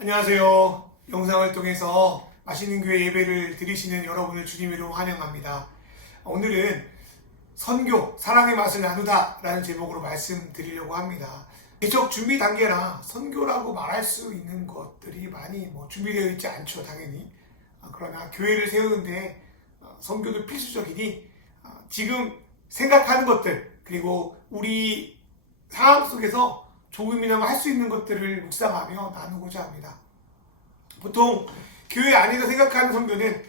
안녕하세요. 영상을 통해서 맛있는 교회 예배를 드리시는 여러분을 주님으로 환영합니다. 오늘은 선교, 사랑의 맛을 나누다 라는 제목으로 말씀드리려고 합니다. 개척 준비 단계라 선교라고 말할 수 있는 것들이 많이 준비되어 있지 않죠, 당연히. 그러나 교회를 세우는데 선교도 필수적이니 지금 생각하는 것들, 그리고 우리 상황 속에서 조금이나마 할 수 있는 것들을 묵상하며 나누고자 합니다. 보통 교회 안에서 생각하는 선교는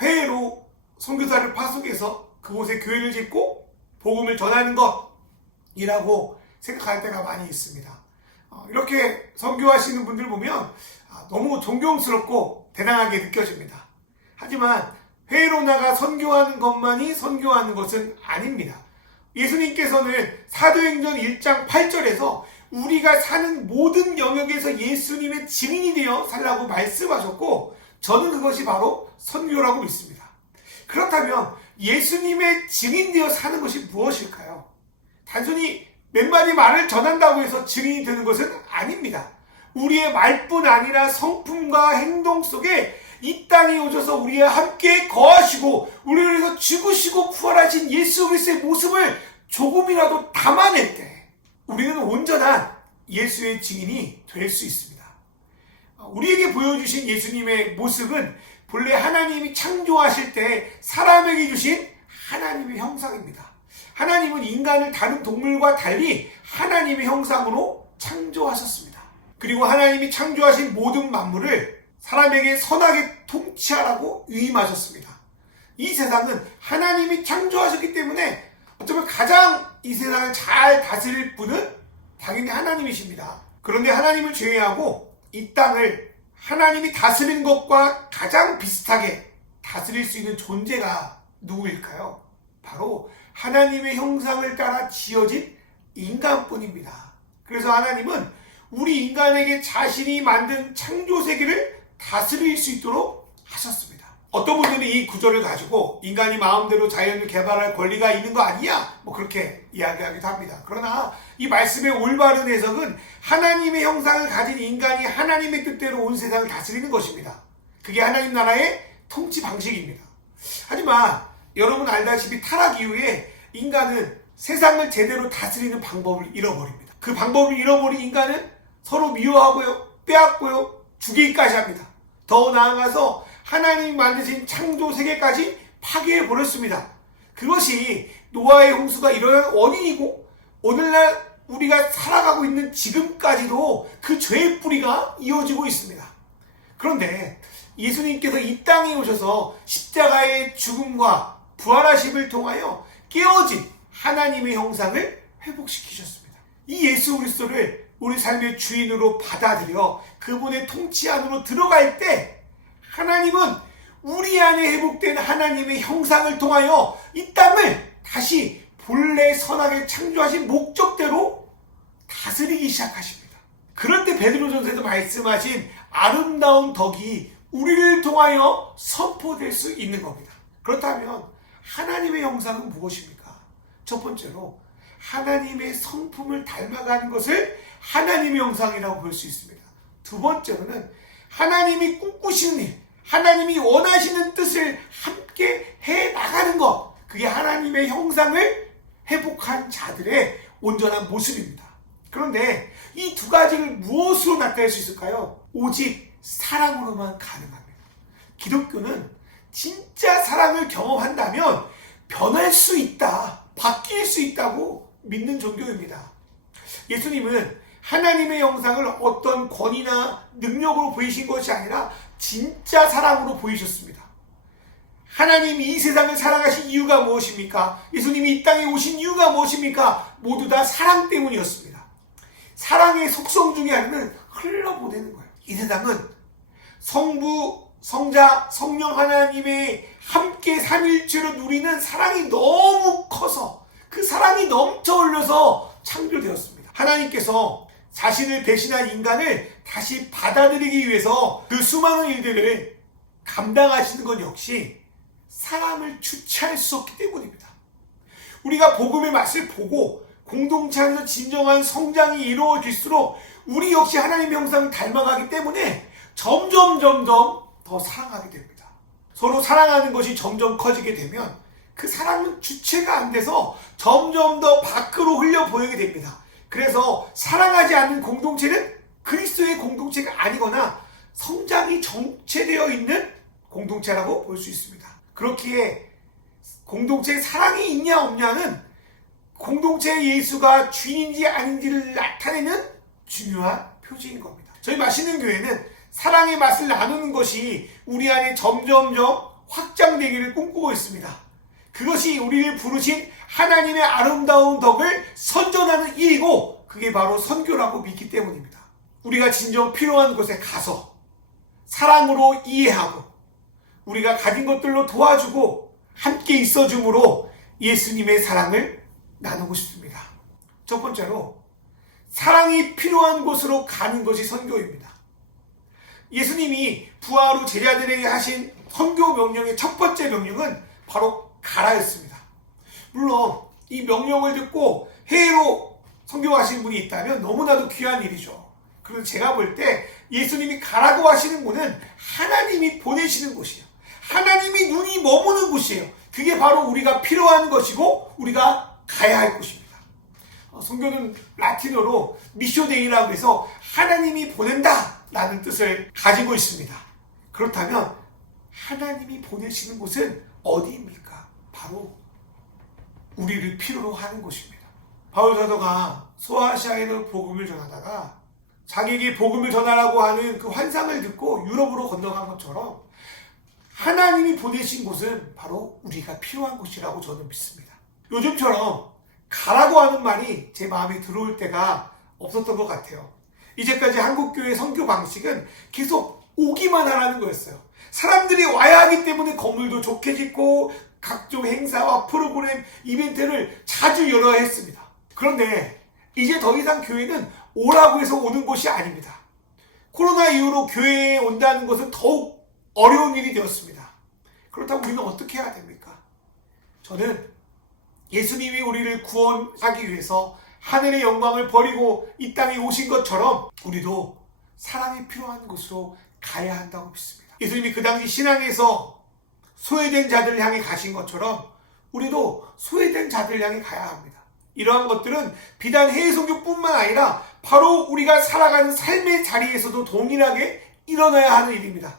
해외로 선교사를 파송해서 그곳에 교회를 짓고 복음을 전하는 것이라고 생각할 때가 많이 있습니다. 이렇게 선교하시는 분들 보면 너무 존경스럽고 대단하게 느껴집니다. 하지만 해외로 나가 선교하는 것만이 선교하는 것은 아닙니다. 예수님께서는 사도행전 1장 8절에서 우리가 사는 모든 영역에서 예수님의 증인이 되어 살라고 말씀하셨고, 저는 그것이 바로 선교라고 믿습니다. 그렇다면 예수님의 증인 되어 사는 것이 무엇일까요? 단순히 몇 마디 말을 전한다고 해서 증인이 되는 것은 아닙니다. 우리의 말뿐 아니라 성품과 행동 속에 이 땅에 오셔서 우리와 함께 거하시고 우리를 위해서 죽으시고 부활하신 예수 그리스도의 모습을 조금이라도 담아낼 때 우리는 온전한 예수의 증인이 될 수 있습니다. 우리에게 보여주신 예수님의 모습은 본래 하나님이 창조하실 때 사람에게 주신 하나님의 형상입니다. 하나님은 인간을 다른 동물과 달리 하나님의 형상으로 창조하셨습니다. 그리고 하나님이 창조하신 모든 만물을 사람에게 선하게 통치하라고 위임하셨습니다. 이 세상은 하나님이 창조하셨기 때문에 어쩌면 가장 이 세상을 잘 다스릴 분은 당연히 하나님이십니다. 그런데 하나님을 제외하고 이 땅을 하나님이 다스린 것과 가장 비슷하게 다스릴 수 있는 존재가 누구일까요? 바로 하나님의 형상을 따라 지어진 인간뿐입니다. 그래서 하나님은 우리 인간에게 자신이 만든 창조 세계를 다스릴 수 있도록 하셨습니다. 어떤 분들이 이 구절을 가지고 인간이 마음대로 자연을 개발할 권리가 있는 거 아니야? 그렇게 이야기하기도 합니다. 그러나 이 말씀의 올바른 해석은 하나님의 형상을 가진 인간이 하나님의 뜻대로 온 세상을 다스리는 것입니다. 그게 하나님 나라의 통치 방식입니다. 하지만 여러분 알다시피 타락 이후에 인간은 세상을 제대로 다스리는 방법을 잃어버립니다. 그 방법을 잃어버린 인간은 서로 미워하고요, 빼앗고요, 죽이기까지 합니다. 더 나아가서 하나님이 만드신 창조 세계까지 파괴해버렸습니다. 그것이 노아의 홍수가 일어난 원인이고 오늘날 우리가 살아가고 있는 지금까지도 그 죄의 뿌리가 이어지고 있습니다. 그런데 예수님께서 이 땅에 오셔서 십자가의 죽음과 부활하심을 통하여 깨어진 하나님의 형상을 회복시키셨습니다. 이 예수 그리스도를 우리 삶의 주인으로 받아들여 그분의 통치 안으로 들어갈 때 하나님은 우리 안에 회복된 하나님의 형상을 통하여 이 땅을 다시 본래 선하게 창조하신 목적대로 다스리기 시작하십니다. 그럴 때 베드로전서에서 말씀하신 아름다운 덕이 우리를 통하여 선포될 수 있는 겁니다. 그렇다면 하나님의 형상은 무엇입니까? 첫 번째로 하나님의 성품을 닮아가는 것을 하나님의 형상이라고 볼 수 있습니다. 두 번째로는 하나님이 꿈꾸시는 일, 하나님이 원하시는 뜻을 함께 해나가는 것, 그게 하나님의 형상을 회복한 자들의 온전한 모습입니다. 그런데 이 두 가지를 무엇으로 나타낼 수 있을까요? 오직 사랑으로만 가능합니다. 기독교는 진짜 사랑을 경험한다면 변할 수 있다, 바뀔 수 있다고 믿는 종교입니다. 예수님은 하나님의 형상을 어떤 권위나 능력으로 보이신 것이 아니라 진짜 사랑으로 보이셨습니다. 하나님이 이 세상을 사랑하신 이유가 무엇입니까? 예수님이 이 땅에 오신 이유가 무엇입니까? 모두 다 사랑 때문이었습니다. 사랑의 속성 중에 하나는 흘러보내는 거예요. 이 세상은 성부, 성자, 성령 하나님의 함께 삼일체로 누리는 사랑이 너무 커서 그 사랑이 넘쳐 흘러서 창조되었습니다. 하나님께서 자신을 배신한 인간을 다시 받아들이기 위해서 그 수많은 일들을 감당하시는 것 역시 사람을 주체할 수 없기 때문입니다. 우리가 복음의 맛을 보고 공동체 안에서 진정한 성장이 이루어질수록 우리 역시 하나님의 형상을 닮아가기 때문에 점점 더 사랑하게 됩니다. 서로 사랑하는 것이 점점 커지게 되면 그 사랑은 주체가 안 돼서 점점 더 밖으로 흘려 보이게 됩니다. 그래서 사랑하지 않는 공동체는 그리스도의 공동체가 아니거나 성장이 정체되어 있는 공동체라고 볼 수 있습니다. 그렇기에 공동체에 사랑이 있냐 없냐는 공동체의 예수가 주인인지 아닌지를 나타내는 중요한 표지인 겁니다. 저희 맛있는 교회는 사랑의 맛을 나누는 것이 우리 안에 점점점 확장되기를 꿈꾸고 있습니다. 그것이 우리를 부르신 하나님의 아름다운 덕을 선전하는 일이고 그게 바로 선교라고 믿기 때문입니다. 우리가 진정 필요한 곳에 가서 사랑으로 이해하고 우리가 가진 것들로 도와주고 함께 있어줌으로 예수님의 사랑을 나누고 싶습니다. 첫 번째로 사랑이 필요한 곳으로 가는 것이 선교입니다. 예수님이 부활 후 제자들에게 하신 선교 명령의 첫 번째 명령은 바로 가라였습니다. 물론 이 명령을 듣고 해외로 선교하신 분이 있다면 너무나도 귀한 일이죠. 그래서 제가 볼 때 예수님이 가라고 하시는 곳은 하나님이 보내시는 곳이에요. 하나님이 눈이 머무는 곳이에요. 그게 바로 우리가 필요한 것이고 우리가 가야 할 곳입니다. 선교는 라틴어로 미쇼데이라고 해서 하나님이 보낸다 라는 뜻을 가지고 있습니다. 그렇다면 하나님이 보내시는 곳은 어디입니까? 바로 우리를 필요로 하는 곳입니다. 바울 사도가 소아시아에서 복음을 전하다가 자기에게 복음을 전하라고 하는 그 환상을 듣고 유럽으로 건너간 것처럼 하나님이 보내신 곳은 바로 우리가 필요한 곳이라고 저는 믿습니다. 요즘처럼 가라고 하는 말이 제 마음에 들어올 때가 없었던 것 같아요. 이제까지 한국교회 선교 방식은 계속 오기만 하라는 거였어요. 사람들이 와야 하기 때문에 건물도 좋게 짓고 각종 행사와 프로그램, 이벤트를 자주 열어야 했습니다. 그런데 이제 더 이상 교회는 오라고 해서 오는 곳이 아닙니다. 코로나 이후로 교회에 온다는 것은 더욱 어려운 일이 되었습니다. 그렇다면 우리는 어떻게 해야 됩니까? 저는 예수님이 우리를 구원하기 위해서 하늘의 영광을 버리고 이 땅에 오신 것처럼 우리도 사랑이 필요한 곳으로 가야 한다고 믿습니다. 예수님이 그 당시 신앙에서 소외된 자들을 향해 가신 것처럼 우리도 소외된 자들을 향해 가야 합니다. 이러한 것들은 비단 해외 선교뿐만 아니라 바로 우리가 살아가는 삶의 자리에서도 동일하게 일어나야 하는 일입니다.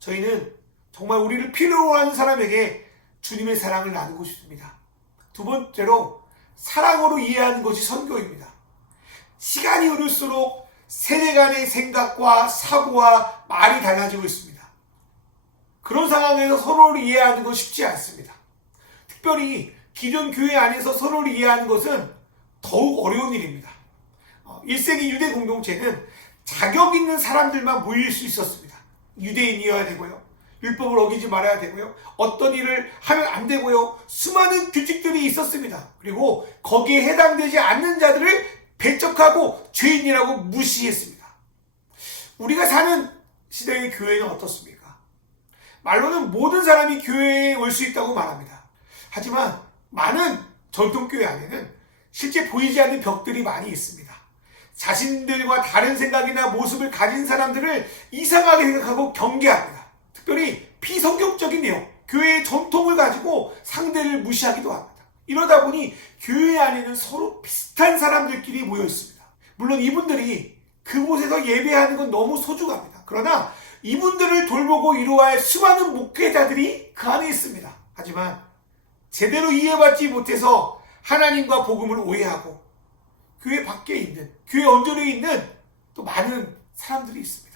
저희는 정말 우리를 필요로 하는 사람에게 주님의 사랑을 나누고 싶습니다. 두 번째로 사랑으로 이해하는 것이 선교입니다. 시간이 흐를수록 세대 간의 생각과 사고와 말이 달라지고 있습니다. 그런 상황에서 서로를 이해하는 건 쉽지 않습니다. 특별히 기존 교회 안에서 서로를 이해하는 것은 더욱 어려운 일입니다. 1세기 유대 공동체는 자격 있는 사람들만 모일 수 있었습니다. 유대인이어야 되고요. 율법을 어기지 말아야 되고요. 어떤 일을 하면 안 되고요. 수많은 규칙들이 있었습니다. 그리고 거기에 해당되지 않는 자들을 배척하고 죄인이라고 무시했습니다. 우리가 사는 시대의 교회는 어떻습니까? 말로는 모든 사람이 교회에 올 수 있다고 말합니다. 하지만 많은 전통교회 안에는 실제 보이지 않는 벽들이 많이 있습니다. 자신들과 다른 생각이나 모습을 가진 사람들을 이상하게 생각하고 경계합니다. 특별히 비성경적인 내용, 교회의 전통을 가지고 상대를 무시하기도 합니다. 이러다 보니 교회 안에는 서로 비슷한 사람들끼리 모여 있습니다. 물론 이분들이 그곳에서 예배하는 건 너무 소중합니다. 그러나 이분들을 돌보고 이루어야 할 수많은 목회자들이 그 안에 있습니다. 하지만 제대로 이해받지 못해서 하나님과 복음을 오해하고 교회 밖에 있는, 교회 언저리에 있는 또 많은 사람들이 있습니다.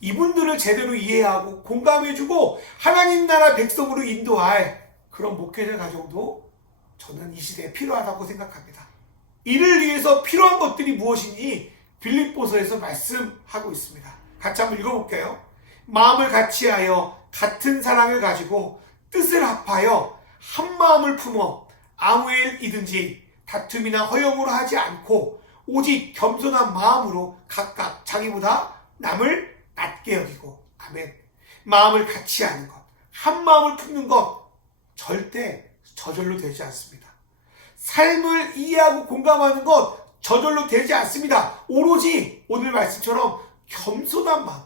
이분들을 제대로 이해하고 공감해주고 하나님 나라 백성으로 인도할 그런 목회자 가정도 저는 이 시대에 필요하다고 생각합니다. 이를 위해서 필요한 것들이 무엇인지 빌립보서에서 말씀하고 있습니다. 같이 한번 읽어볼게요. 마음을 같이하여 같은 사랑을 가지고 뜻을 합하여 한 마음을 품어 아무 일이든지 다툼이나 허영으로 하지 않고 오직 겸손한 마음으로 각각 자기보다 남을 낮게 여기고, 아멘. 마음을 같이 하는 것, 한 마음을 품는 것 절대 저절로 되지 않습니다. 삶을 이해하고 공감하는 것 저절로 되지 않습니다. 오로지 오늘 말씀처럼 겸손한 마음,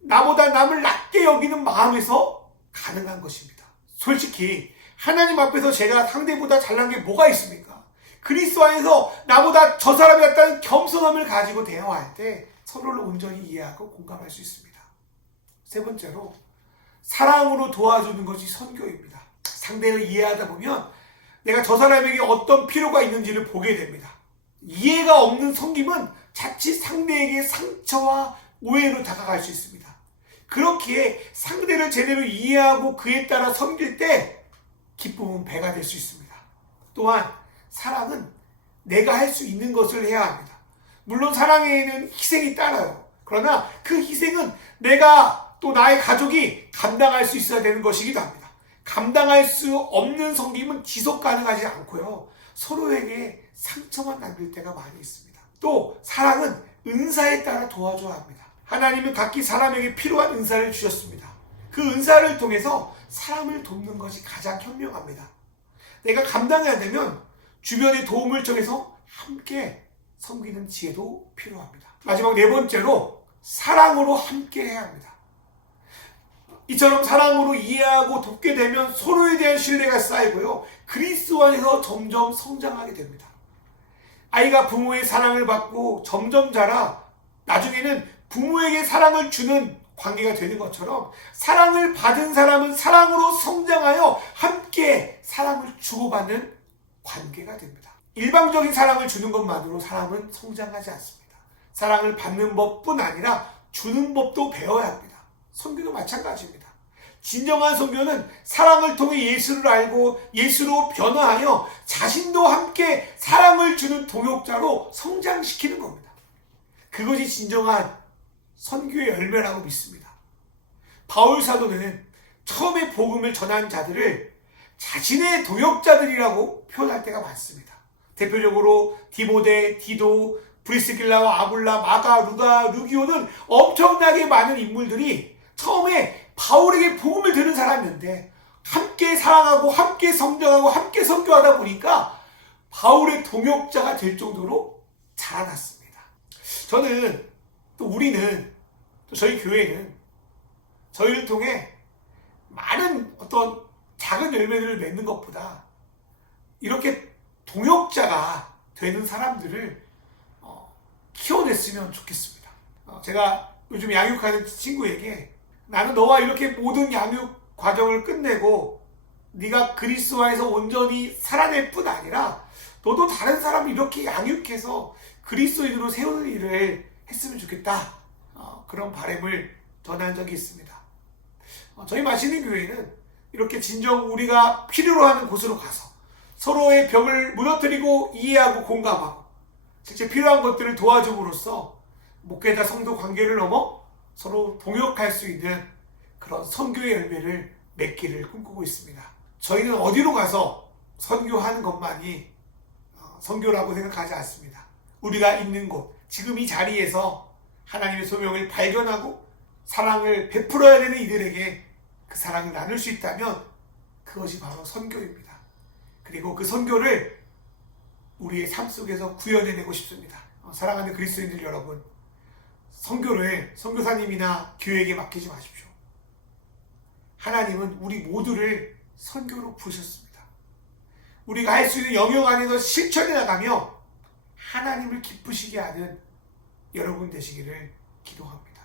나보다 남을 낮게 여기는 마음에서 가능한 것입니다. 솔직히 하나님 앞에서 제가 상대보다 잘난 게 뭐가 있습니까? 그리스도 안에서 나보다 저 사람이 낫다는 겸손함을 가지고 대화할 때 서로를 온전히 이해하고 공감할 수 있습니다. 세 번째로 사랑으로 도와주는 것이 선교입니다. 상대를 이해하다 보면 내가 저 사람에게 어떤 필요가 있는지를 보게 됩니다. 이해가 없는 섬김은 자칫 상대에게 상처와 오해로 다가갈 수 있습니다. 그렇기에 상대를 제대로 이해하고 그에 따라 섬길 때 기쁨은 배가 될 수 있습니다. 또한 사랑은 내가 할 수 있는 것을 해야 합니다. 물론 사랑에는 희생이 따라요. 그러나 그 희생은 내가 또 나의 가족이 감당할 수 있어야 되는 것이기도 합니다. 감당할 수 없는 섬김은 지속 가능하지 않고요. 서로에게 상처만 남길 때가 많이 있습니다. 또 사랑은 은사에 따라 도와줘야 합니다. 하나님은 각기 사람에게 필요한 은사를 주셨습니다. 그 은사를 통해서 사람을 돕는 것이 가장 현명합니다. 내가 감당해야 되면 주변의 도움을 통해서 함께 섬기는 지혜도 필요합니다. 마지막 네 번째로 사랑으로 함께 해야 합니다. 이처럼 사랑으로 이해하고 돕게 되면 서로에 대한 신뢰가 쌓이고요. 그리스도 안에서 점점 성장하게 됩니다. 아이가 부모의 사랑을 받고 점점 자라 나중에는 부모에게 사랑을 주는 관계가 되는 것처럼 사랑을 받은 사람은 사랑으로 성장하여 함께 사랑을 주고받는 관계가 됩니다. 일방적인 사랑을 주는 것만으로 사람은 성장하지 않습니다. 사랑을 받는 법뿐 아니라 주는 법도 배워야 합니다. 선교도 마찬가지입니다. 진정한 선교는 사랑을 통해 예수를 알고 예수로 변화하여 자신도 함께 사랑을 주는 동역자로 성장시키는 겁니다. 그것이 진정한 선교의 열매라고 믿습니다. 바울 사도는 처음에 복음을 전한 자들을 자신의 동역자들이라고 표현할 때가 많습니다. 대표적으로 디모데, 디도, 브리스길라와 아굴라, 마가, 루가, 루기오는 엄청나게 많은 인물들이 처음에 바울에게 복음을 들은 사람이었는데 함께 사랑하고 함께 성장하고 함께 선교하다 보니까 바울의 동역자가 될 정도로 자라났습니다. 저는 또 우리는 또 저희 교회는 저희를 통해 많은 어떤 작은 열매들을 맺는 것보다 이렇게 동역자가 되는 사람들을 키워냈으면 좋겠습니다. 제가 요즘 양육하는 친구에게 나는 너와 이렇게 모든 양육 과정을 끝내고 네가 그리스도에서 온전히 살아낼 뿐 아니라 너도 다른 사람을 이렇게 양육해서 그리스도인으로 세우는 일을 했으면 좋겠다. 그런 바람을 전한 적이 있습니다. 저희 마시는 교회는 이렇게 진정 우리가 필요로 하는 곳으로 가서 서로의 벽을 무너뜨리고 이해하고 공감하고 실제 필요한 것들을 도와줌으로써 목회자 성도 관계를 넘어 서로 동역할 수 있는 그런 선교의 열매를 맺기를 꿈꾸고 있습니다. 저희는 어디로 가서 선교하는 것만이 선교라고 생각하지 않습니다. 우리가 있는 곳, 지금 이 자리에서 하나님의 소명을 발견하고 사랑을 베풀어야 되는 이들에게 그 사랑을 나눌 수 있다면 그것이 바로 선교입니다. 그리고 그 선교를 우리의 삶 속에서 구현해내고 싶습니다. 사랑하는 그리스도인들 여러분, 선교를 선교사님이나 교회에게 맡기지 마십시오. 하나님은 우리 모두를 선교로 부르셨습니다. 우리가 할 수 있는 영역 안에서 실천해 나가며 하나님을 기쁘시게 하는 여러분 되시기를 기도합니다.